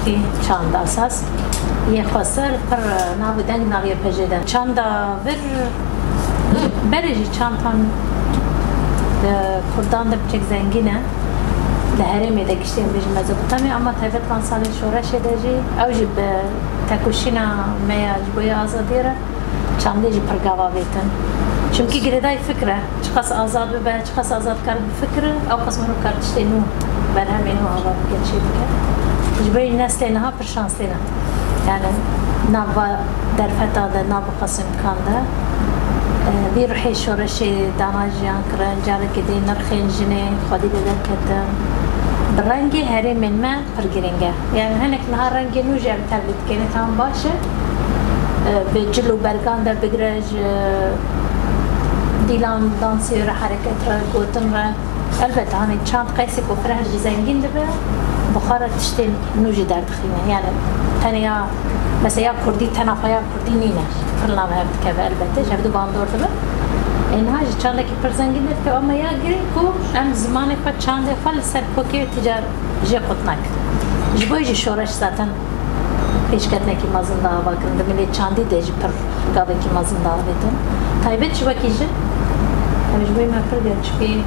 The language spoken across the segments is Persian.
تشتي چند اساس یه خسر پر نابودن ناوی پجده چند بر برجی چند تن کردان ده بچک زنگینه لهرم ده کشتیم بیشتر مزبوطه اما تایفت من سال شورش دهجی اوجی به تکوشینا میاج بوی آزادیره چندی جی پرگاوا بیتن چونکی گردای فکره چقدر آزاد به چقدر آزاد کرد فکره او قسم رو کردش نو برهمی نو آباد کرد چی بکن جبری نسل نها پرشانسی نه یعنی نوا در فتاده نوا قسم کنده بیروحی شورشی داناجیان کرن جاره کدی نرخین جنه خودی بدر کردن برنگی هری من ما پرگرینگه یعنی هنک نهار رنگی نوجه بتبلید کنه تام باشه به جلو برگان در بگرج دیلان دانسی را حرکت را گوتن را البته همی چند قیسی که فرهج زنگین دبه بخارت تشتین نوجه در دخینه یعنی تنیا مثلا یا کردی تنافیا کردی نینه فرلا به که البته جبدو باندور دبه اینها چند کی پرزنگین دست که اما یا گری کو ام زمانی خود چند فل سر کوکی تجار جه قطنک جبوی شورش زاتن پیشکت نکی مازن دعوا کردن ملی چندی دیج پر گاوی کی مازن دعوا بیتن تایبت چه وکیجه همش بوی مفرد چکی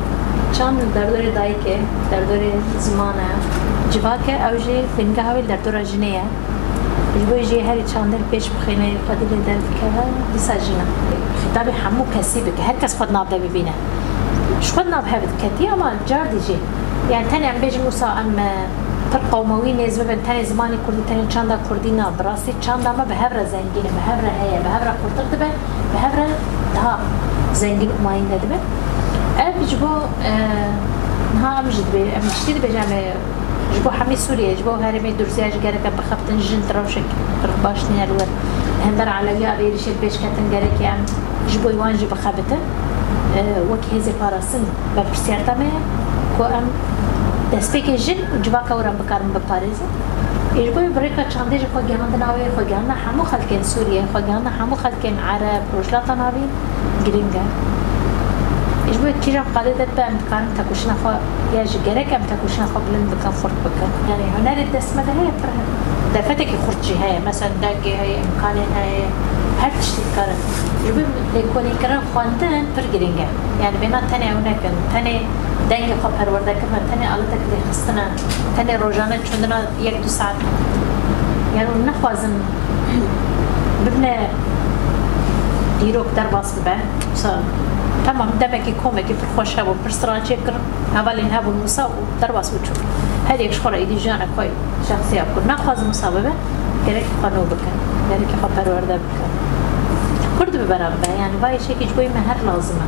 چند در دوره دایی که در دوره زمانه جوا که اوجی فنگاوی در دوره جنیه جبوی جی هری چندر پیش بخینه خودی در که دیساجنا خطاب همو کسی بگه هر کس خود ناب ده ببینه خود ناب هفت کتی اما جار دیجی یعنی تنی ام بیج موسا ام پر قوموی نیز ببین تنی زمانی کردی تنی چنده کردی نا براستی چنده ما به هر زنگینه به هر هیه به هر خورتر دبه به هر ده زنگین اماین دبه اب جبو ها امجد به امجدی به جامعه جبو حمی سوریه جبو هرمی درسیاج گره که بخفتن جن تروشک باش نیارور هندر علوی آبیرش بیش کتن گره که ام جبو وانجی بخبته وکی هزی پاراسن و پرسیارتامه که ام دستپیک جن جبا کورم بکارم بپارزه جبو بريكا چندی جو خواهان ناوی خواهان همو خلکن سوریه خواهان همو خلکن عرب روشلات ناوی گرینگه جبو کیجا قاعدة بام كان تكوشنا خا يا جرا كم تكوشنا خا بلند بكم فرق بكم يعني هنا الدسمة ده هي فرها دفتك خرجي هي مثلا داقي هي إمكان هي هر شيء كارن جبو يكون يكرر خواندن فرقرينجا يعني بينا تاني هناك تاني دنگ خا پرورده كم تاني على تكلي خستنا تاني روزانه چندنا یک دو ساعت يعني نخوازن ببنا دیروک در باس ببه تمام دمکی کمکی پر خوش هوا پر سرانچه کر اولین هوا موسا و درواس وچور هر یک شخص ایدی جانا کوی شخصی اب کن نخواز مسابقه گرک خانو بکن گرک خا پرورده بکن کرد ببرم به یعنی وای شی که جوی مهر لازمه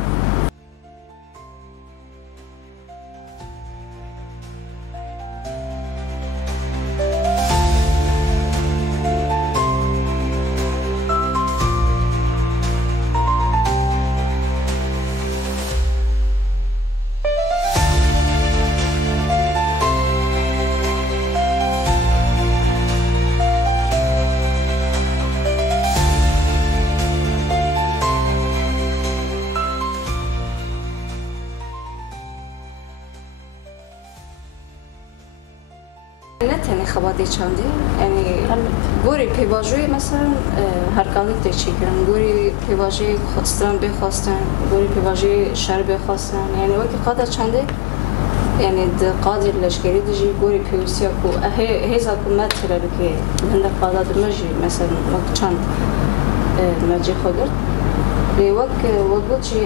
نه خباتی چندی یعنی گوری پیواژوی مثلا هر کاری تیچی کردن گوری پیواژوی خواستن بخواستن گوری پیواژوی شهر بخواستن یعنی وقتی قاعده چنده یعنی قاضی لشکری دیجی گوری پیوسیا کو هیزا کو متره که من قاعده دمجی مثلا وقت چند مجی خودر وقت چی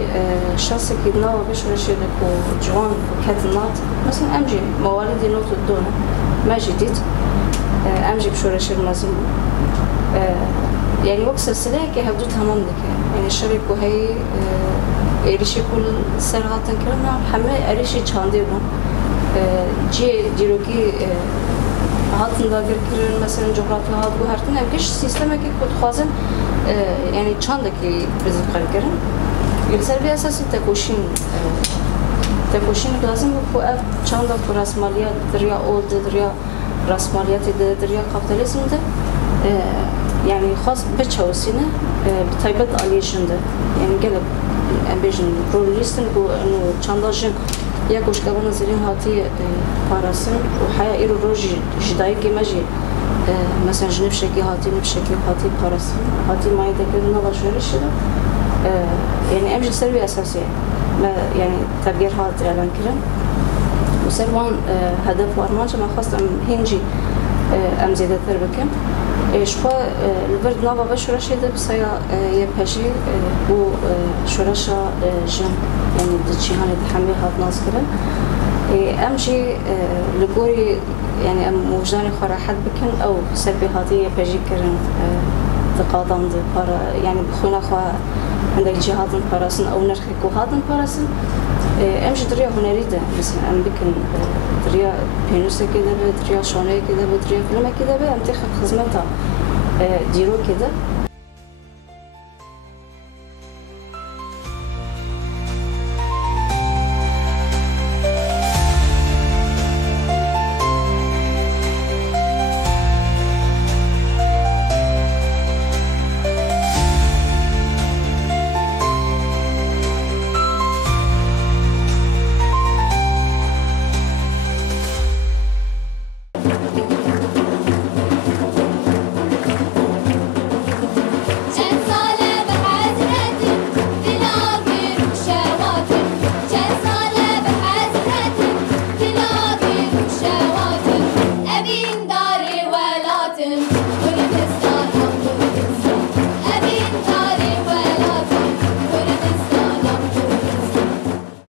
شخصی که نو بشورشی کو جوان کتنات مثلا امجی مواردی نوت دونه مجدید امجی بشورش المازم يعني وقت سلسلة كهبدو تمام دك يعني شبي كوهي إيريشي كل سرعة تنكرنا حمل إيريشي چاندي بون جي ديروكي هات نلاقر كرن مثلا جغرافيا هات بوهرتن أبكش سيستم كي كود خوازن يعني چاندكي بزر كرن يلسر بأساس تكوشين لازم بكو أب چاندا كو رسماليات دريا أولد دريا رسماليات دريا كابيتاليزم ده يعني خاص بتشوسينه بتايبت عليشنده يعني قلب امبيشن بروليستن كو انه چاندا جن ياكوش كمان زين هاتي باراسن وحياه ايرو روج جداي كي ماجي مثلا جنب شکی هاتی نب شکی هاتی پارس هاتی مایه دکتر نوا جوری شده يعني امشي سلبي اساسيه يعني تغيير هات اعلان كده وسلوان هدف وارمانج ما خاص هنجي ام زياده تربكم شخوا البرد نوا باش رشيد بسيا يبهجي و شرشا جن يعني دجيهان دحمي هات ناس كده امشي لقوري يعني ام موجاني خراحت بكن او سلبي هاتي يبهجي كرن تقاضم يعني بخونا خوا عندك جهات باراسن او نرخي كوهات باراسن امش دريا هنري ده مثلا ام بكن دريا بينوسه كده دريا شونه كده دريا فيلم كده ام تاخذ خدمتها ديرو كده